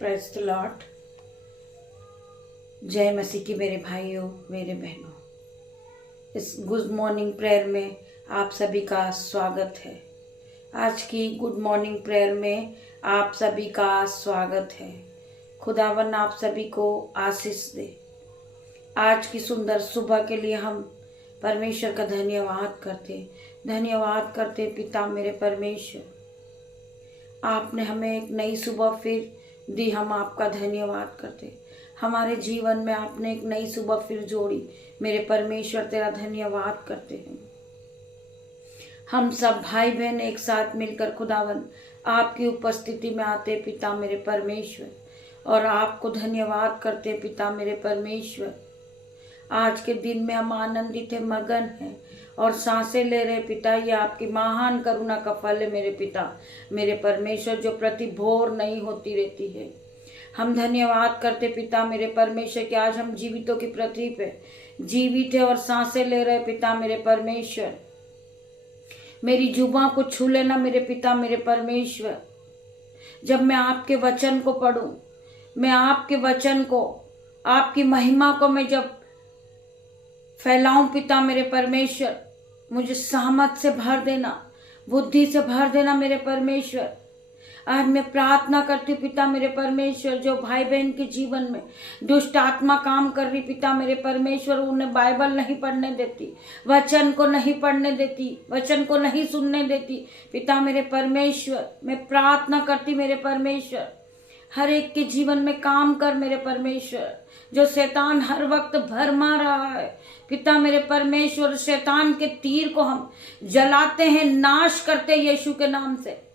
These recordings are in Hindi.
Praise the Lord. जय मसीह की मेरे भाइयों मेरे बहनों, इस गुड मॉर्निंग प्रेयर में आप सभी का स्वागत है। आज की गुड मॉर्निंग प्रेयर में आप सभी का स्वागत है। खुदावन आप सभी को आशीष दे। आज की सुंदर सुबह के लिए हम परमेश्वर का धन्यवाद करते पिता मेरे परमेश्वर, आपने हमें एक नई सुबह फिर दी। हम आपका धन्यवाद करते। हमारे जीवन में आपने एक नई सुबह फिर जोड़ी। मेरे परमेश्वर तेरा धन्यवाद करते हैं। हम सब भाई बहन एक साथ मिलकर खुदावन आपकी उपस्थिति में आते पिता मेरे परमेश्वर, और आपको धन्यवाद करते पिता मेरे परमेश्वर। आज के दिन में हम आनंदित है, मगन हैं और सांसें ले रहे पिता। ये आपकी महान करुणा का फल है मेरे पिता मेरे परमेश्वर, जो प्रति भोर नहीं होती रहती है। हम धन्यवाद करते पिता मेरे परमेश्वर कि आज हम जीवितों की पृथ्वी पे जीवित है और सांसें ले रहे पिता मेरे परमेश्वर। मेरी जुबां को छू लेना मेरे पिता मेरे परमेश्वर। जब मैं आपके वचन को पढ़ूं, मैं आपके वचन को, आपकी महिमा को मैं जब फैलाऊं पिता मेरे परमेश्वर, मुझे सामर्थ से भर देना, बुद्धि से भर देना मेरे परमेश्वर। आज मैं प्रार्थना करती हूँ पिता मेरे परमेश्वर, जो भाई बहन के जीवन में दुष्ट आत्मा काम कर रही पिता मेरे परमेश्वर, उन्हें बाइबल नहीं पढ़ने देती, वचन को नहीं पढ़ने देती, वचन को नहीं सुनने देती पिता मेरे परमेश्वर। मैं प्रार्थना करती मेरे परमेश्वर, हर एक के जीवन में काम कर मेरे परमेश्वर। जो शैतान हर वक्त भरमा रहा है पिता मेरे परमेश्वर, शैतान के तीर को हम जलाते हैं, नाश करते यीशु के नाम से।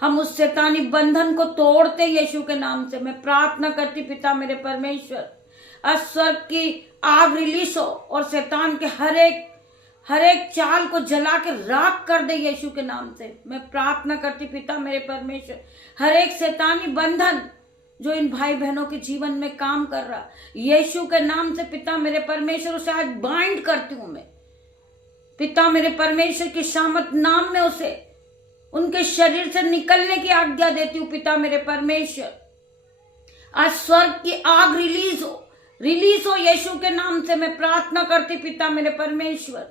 हम उस शैतानी बंधन को तोड़ते यीशु के नाम से। मैं प्रार्थना करती पिता मेरे परमेश्वर, स्वर्ग की आग रिलीज हो और शैतान के हर एक चाल को जला के राख कर दे यीशु के नाम से। मैं प्रार्थना करती पिता मेरे परमेश्वर, हर एक शैतानी बंधन जो इन भाई बहनों के जीवन में काम कर रहा यीशु के नाम से पिता मेरे परमेश्वर, उसे आज बाइंड करती हूं मैं पिता मेरे परमेश्वर की शामत नाम में। उसे उनके शरीर से निकलने की आज्ञा देती हूं पिता मेरे परमेश्वर। आज स्वर्ग की आग रिलीज हो यीशु के नाम से। मैं प्रार्थना करती पिता मेरे परमेश्वर,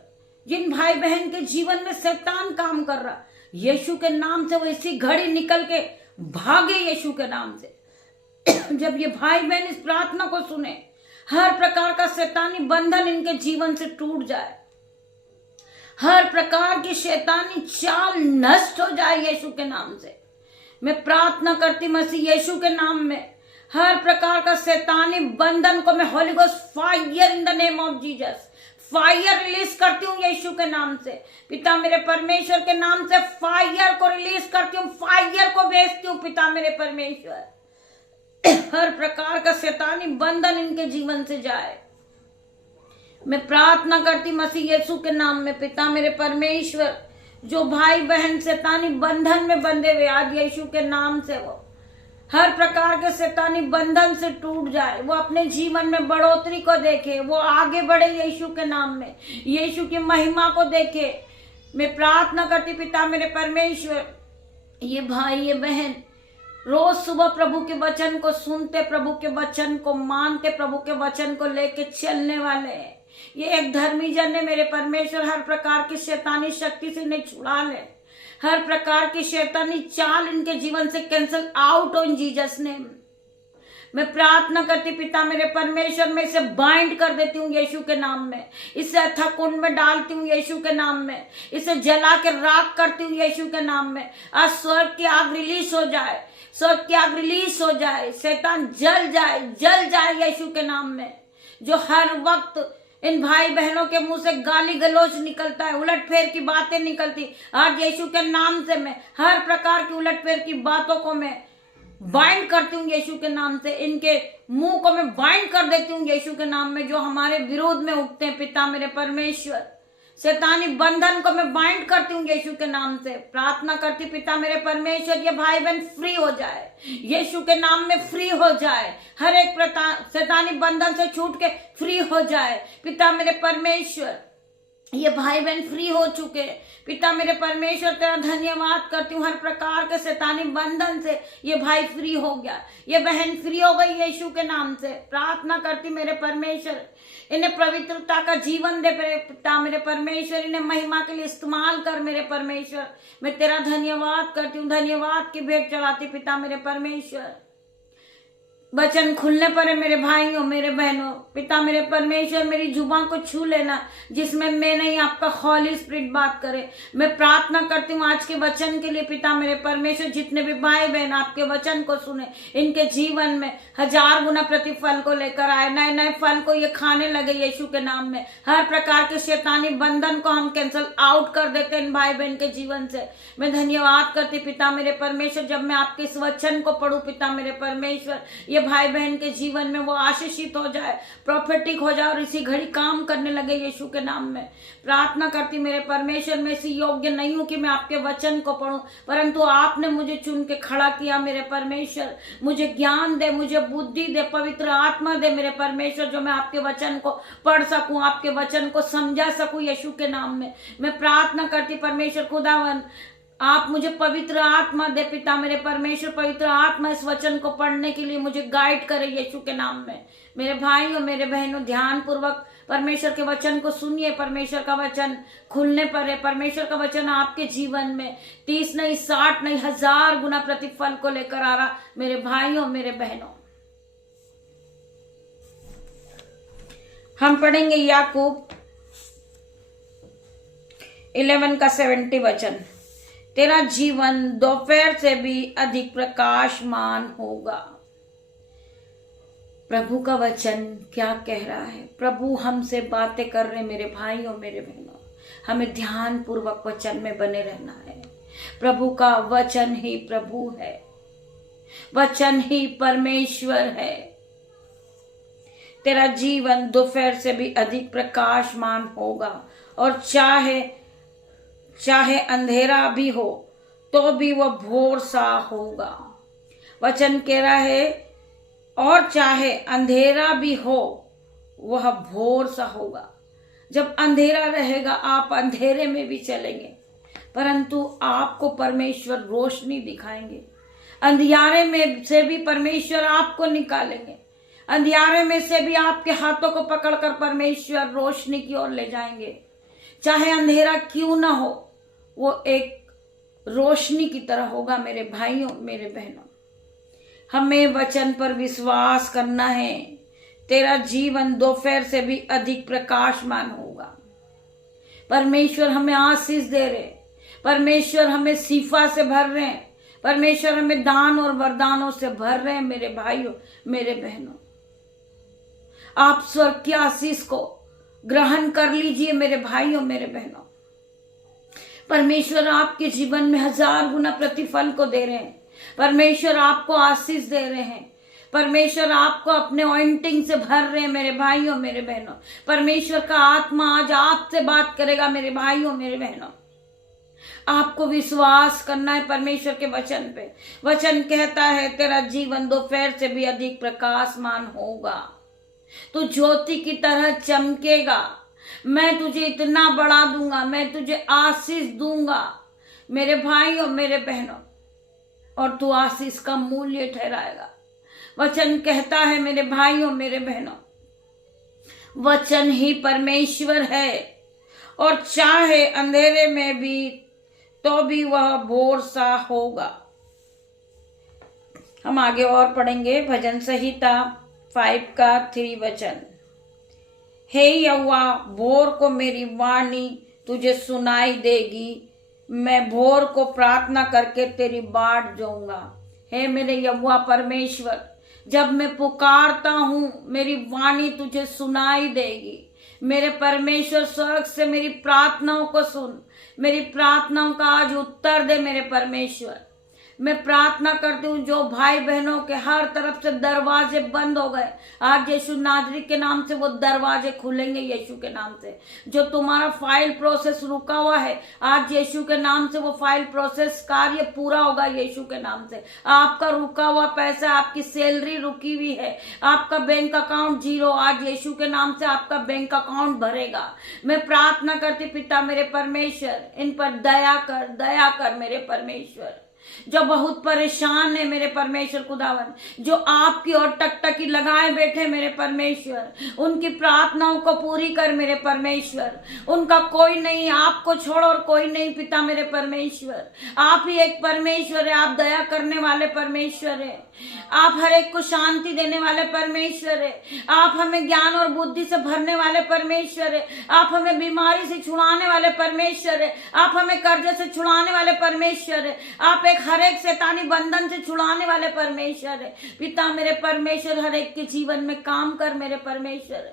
जिन भाई बहन के जीवन में शैतान काम कर रहा यीशु के नाम से, वो इसी घड़ी निकल के भागे यीशु के नाम से। जब ये भाई बहन इस प्रार्थना को सुने, हर प्रकार का शैतानी बंधन इनके जीवन से टूट जाए, हर प्रकार की शैतानी चाल नष्ट हो जाए यीशु के नाम से। मैं प्रार्थना करती मसीह यीशु के नाम में, हर प्रकार का शैतानी बंधन को मैं Holi ghost fire in the name of Jesus fire release करती हूँ यीशु के नाम से। पिता मेरे परमेश्वर के नाम से फायर को रिलीज करती हूँ, फायर को भेजती हूँ पिता मेरे परमेश्वर। हर प्रकार का शैतानी बंधन इनके जीवन से जाए। मैं प्रार्थना करती मसीह यीशु के नाम में पिता मेरे परमेश्वर, जो भाई बहन शैतानी बंधन में बंधे हुए आज यीशु के नाम से वो हर प्रकार के शैतानी बंधन से टूट जाए, वो अपने जीवन में बढ़ोतरी को देखे, वो आगे बढ़े यीशु के नाम में, यीशु की महिमा को देखे। मैं प्रार्थना करती पिता मेरे परमेश्वर, ये भाई ये बहन रोज सुबह प्रभु के वचन को सुनते, प्रभु के वचन को मानते, प्रभु के वचन को लेके चलने वाले हैं। ये एक धर्मी जन है मेरे परमेश्वर। हर प्रकार की शैतानी शक्ति से इन्हें छुड़ा ले, हर प्रकार की शैतानी चाल इनके जीवन से कैंसल आउट हो इन जीसस नेम। मैं प्रार्थना करती पिता मेरे परमेश्वर, मैं इसे बाइंड कर देती हूँ यीशु के नाम में, इसे अथक कुंड में डालती हूँ यीशु के नाम में, इसे जला के राख करती हूँ यीशु के नाम में। आज स्वर्ग की आग रिलीज हो जाए, स्वर्ग की आग रिलीज हो जाए, शैतान जल जाए यीशु के नाम में। जो हर वक्त इन भाई बहनों के मुंह से गाली गलौज निकलता है, उलट फेर की बातें निकलती, आज यीशु के नाम से मैं हर प्रकार की उलट फेर की बातों को मैं बाइंड करती हूँ यीशु के नाम से। इनके मुंह को मैं बाइंड कर देती हूँ यीशु के नाम में, जो हमारे विरोध में उठते हैं पिता मेरे परमेश्वर। शैतानी बंधन को मैं बाइंड करती हूँ यीशु के नाम से। प्रार्थना करती पिता मेरे परमेश्वर, ये भाई बहन फ्री हो जाए, यीशु के नाम में फ्री हो जाए, हर एक शैतानी बंधन से छूट के फ्री हो जाए पिता मेरे परमेश्वर। ये भाई बहन फ्री हो चुके। पिता मेरे परमेश्वर तेरा धन्यवाद करती हूँ, हर प्रकार के शैतानी बंधन से ये भाई फ्री हो गया, ये बहन फ्री हो गई यीशु के नाम से। प्रार्थना करती मेरे परमेश्वर, इन्हें पवित्रता का जीवन दे पिता मेरे परमेश्वर, इन्हें महिमा के लिए इस्तेमाल कर मेरे परमेश्वर। मैं तेरा धन्यवाद करती हूँ, धन्यवाद की भेंट चढ़ाती पिता मेरे परमेश्वर। वचन खुलने पर है मेरे भाइयों मेरे बहनों, पिता मेरे परमेश्वर मेरी जुबान को छू लेना, जिसमें मैं नहीं आपका हॉली स्पिरिट बात करे। मैं प्रार्थना करती हूँ आज के वचन के लिए पिता मेरे परमेश्वर, जितने भी भाई बहन आपके वचन को सुने, इनके जीवन में 1000 गुना प्रतिफल को लेकर आए, नए नए फल को ये खाने लगे यीशु के नाम में। हर प्रकार के शैतानी बंधन को हम कैंसल आउट कर देते हैं इन भाई बहन के जीवन से। मैं धन्यवाद करती पिता मेरे परमेश्वर, जब मैं आपके इस वचन को पढ़ूं पिता मेरे परमेश्वर, ये भाई बहन के जीवन में वो आशीषित हो जाए, प्रोफेटिक हो जाए और इसी घड़ी काम करने लगे यीशु के नाम में। प्रार्थना करती मेरे परमेश्वर, मैं इसी योग्य नहीं हूं कि मैं आपके वचन को पढ़ूं, परंतु आपने मुझे चुन के खड़ा किया मेरे परमेश्वर। मुझे ज्ञान दे, मुझे बुद्धि दे, पवित्र आत्मा दे मेरे परमेश्वर, जो मैं आपके वचन को पढ़ सकूं, आपके वचन को समझा सकूं यीशु के नाम में। मैं प्रार्थना करती परमेश्वर खुदावन, आप मुझे पवित्र आत्मा दे पिता मेरे परमेश्वर, पवित्र आत्मा इस वचन को पढ़ने के लिए मुझे गाइड करे यीशु के नाम में। मेरे भाइयों मेरे बहनों, ध्यान पूर्वक परमेश्वर के वचन को सुनिए। परमेश्वर का वचन खुलने पर है, परमेश्वर का वचन आपके जीवन में 30 नहीं 60 नहीं 1000 गुना प्रतिफल को लेकर आ रहा मेरे भाइयों मेरे बहनों। हम पढ़ेंगे याकूब 11 का 70 वचन। तेरा जीवन दोपहर से भी अधिक प्रकाशमान होगा। प्रभु का वचन क्या कह रहा है? प्रभु हमसे बातें कर रहे मेरे भाइयों मेरे बहनों, हमें ध्यान पूर्वक वचन में बने रहना है। प्रभु का वचन ही प्रभु है, वचन ही परमेश्वर है। तेरा जीवन दोपहर से भी अधिक प्रकाशमान होगा, और चाहे अंधेरा भी हो तो भी वह भोर सा होगा। वचन कह रहा है, और चाहे अंधेरा भी हो वह भोर सा होगा। जब अंधेरा रहेगा आप अंधेरे में भी चलेंगे, परंतु आपको परमेश्वर रोशनी दिखाएंगे। अंधियारे में से भी परमेश्वर आपको निकालेंगे, अंधियारे में से भी आपके हाथों को पकड़कर परमेश्वर रोशनी की ओर ले जाएंगे। चाहे अंधेरा क्यों ना हो, वो एक रोशनी की तरह होगा मेरे भाइयों मेरे बहनों। हमें वचन पर विश्वास करना है। तेरा जीवन दोपहर से भी अधिक प्रकाशमान होगा। परमेश्वर हमें आशीष दे रहे, परमेश्वर हमें सीफा से भर रहे हैं, परमेश्वर हमें दान और वरदानों से भर रहे हैं मेरे भाइयों मेरे बहनों। आप स्वर्ग की आशीष को ग्रहण कर लीजिए मेरे भाइयों मेरे बहनों। परमेश्वर आपके जीवन में 1000 गुना प्रतिफल को दे रहे हैं। परमेश्वर आपको आशीष दे रहे हैं। परमेश्वर आपको अपने ऑइंटिंग से भर रहे हैं मेरे भाइयों मेरे बहनों। परमेश्वर का आत्मा आज आपसे बात करेगा मेरे भाइयों मेरे बहनों। आपको विश्वास करना है परमेश्वर के वचन पे। वचन कहता है, तेरा जीवन दोपहर से भी अधिक प्रकाशमान होगा, तू ज्योति की तरह चमकेगा। मैं तुझे इतना बढ़ा दूंगा, मैं तुझे आशीष दूंगा मेरे भाइयों मेरे बहनों, और तू आशीष का मूल्य ठहराएगा। वचन कहता है मेरे भाइयों मेरे बहनों, वचन ही परमेश्वर है, और चाहे अंधेरे में भी तो भी वह भोर सा होगा। हम आगे और पढ़ेंगे भजन संहिता 5 का 3 वचन। हे यहोवा, भोर को मेरी वाणी तुझे सुनाई देगी, मैं भोर को प्रार्थना करके तेरी बाट जाऊंगा। हे मेरे यहोवा परमेश्वर, जब मैं पुकारता हूं मेरी वाणी तुझे सुनाई देगी। मेरे परमेश्वर, स्वर्ग से मेरी प्रार्थनाओं को सुन, मेरी प्रार्थनाओं का आज उत्तर दे मेरे परमेश्वर। मैं प्रार्थना करती हूँ जो भाई बहनों के हर तरफ से दरवाजे बंद हो गए, आज यीशु नाजरी के नाम से वो दरवाजे खुलेंगे यीशु के नाम से। जो तुम्हारा फाइल प्रोसेस रुका हुआ है, आज यीशु के नाम से वो फाइल प्रोसेस कार्य पूरा होगा यीशु के नाम से। आपका रुका हुआ पैसा, आपकी सैलरी रुकी हुई है, आपका बैंक अकाउंट जीरो, आज यीशु के नाम से आपका बैंक अकाउंट भरेगा। मैं प्रार्थना करती पिता मेरे परमेश्वर, इन पर दया कर मेरे परमेश्वर। जो बहुत परेशान है मेरे परमेश्वर खुदावन, जो आपकी ओर टकटकी लगाए बैठे मेरे परमेश्वर, उनकी प्रार्थनाओं को पूरी कर मेरे परमेश्वर। उनका कोई नहीं, आपको छोड़ और कोई नहीं पिता मेरे परमेश्वर। आप ही एक परमेश्वर है, आप दया करने वाले परमेश्वर है, आप हर एक को शांति देने वाले परमेश्वर है, आप हमें ज्ञान और बुद्धि से भरने वाले परमेश्वर है, आप हमें बीमारी से छुड़ाने वाले परमेश्वर है, आप हमें कर्जे से छुड़ाने वाले परमेश्वर है, आप हर एक शैतानी बंधन से छुड़ाने वाले परमेश्वर है पिता मेरे परमेश्वर। हर एक के जीवन में काम कर मेरे परमेश्वर।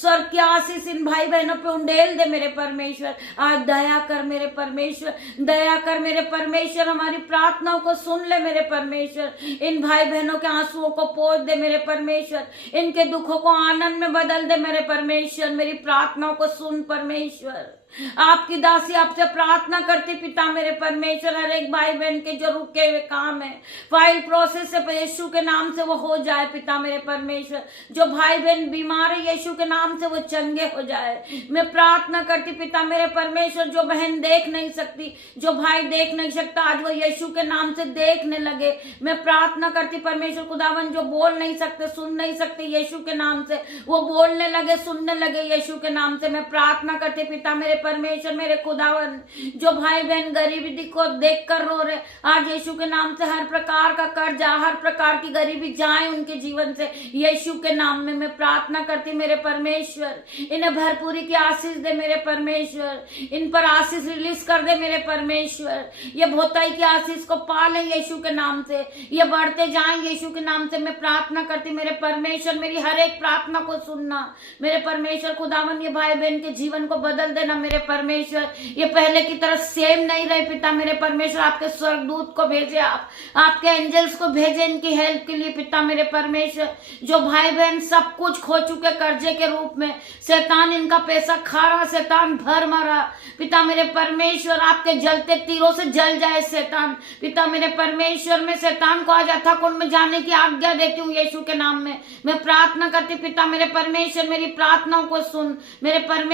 स्वर्ग की आशीष इन भाई बहनों पे उंडेल दे मेरे परमेश्वर। आज दया कर मेरे परमेश्वर, दया कर मेरे परमेश्वर। हमारी प्रार्थनाओं को सुन ले मेरे परमेश्वर। इन भाई बहनों के आंसुओं को पोंछ दे मेरे परमेश्वर, इनके दुखों को आनंद में बदल दे मेरे परमेश्वर। मेरी प्रार्थनाओं को सुन परमेश्वर। आपकी दासी आपसे प्रार्थना करती पिता मेरे परमेश्वर, हर एक भाई बहन के जो रुके हुए काम है फाइल प्रोसेस से यीशु के नाम से वो हो जाए पिता मेरे परमेश्वर। जो भाई बहन बीमार है यीशु के नाम से वो चंगे हो जाए। मैं प्रार्थना करती पिता मेरे परमेश्वर, जो बहन देख नहीं सकती, जो भाई देख नहीं सकता, आज वो यीशु के नाम से देखने लगे। मैं प्रार्थना करती परमेश्वर खुदावन, जो बोल नहीं सकते, सुन नहीं सकते यीशु के नाम से, वो बोलने लगे, सुनने लगे यीशु के नाम से। मैं प्रार्थना करती पिता मेरे परमेश्वर मेरे खुदावन, जो भाई बहन गरीबी को देख कर रो रहे, आज यीशु के नाम से हर प्रकार का कर्जा, हर प्रकार की गरीबी जाए उनके जीवन से यीशु के नाम में। मैं प्रार्थना करती मेरे परमेश्वर, इन्हें भरपूरी की आशीष दे मेरे परमेश्वर। इन पर आशीष रिलीज कर दे मेरे परमेश्वर। ये भोताई की आशीष को पाले यीशु के नाम से, ये बढ़ते जाए यीशु के नाम से। मैं प्रार्थना करती मेरे परमेश्वर, मेरी हर एक प्रार्थना को सुनना मेरे परमेश्वर खुदावन। ये भाई बहन के जीवन को बदल देना मेरे परमेश्वर। ये पहले की तरह सेम नहीं रहे पिता मेरे परमेश्वर। आपके स्वर्गदूत को भेजे, आप आपके एंजल्स को भेजे इनकी हेल्प के लिए पिता मेरे परमेश्वर। जो भाई बहन सब कुछ खो चुके कर्जे के रूप में, शैतान इनका पैसा खा रहा, शैतान भर मारा पिता मेरे परमेश्वर। आपके जलते तीरों से जल जाए शैतान पिता मेरे परमेश्वर। मैं शैतान को आज अथाकुंड में जाने की आज्ञा देती हूँ यीशु के नाम में। मैं प्रार्थना करती पिता मेरे परमेश्वर, मेरी प्रार्थनाओं को सुन मेरे परमेश्वर।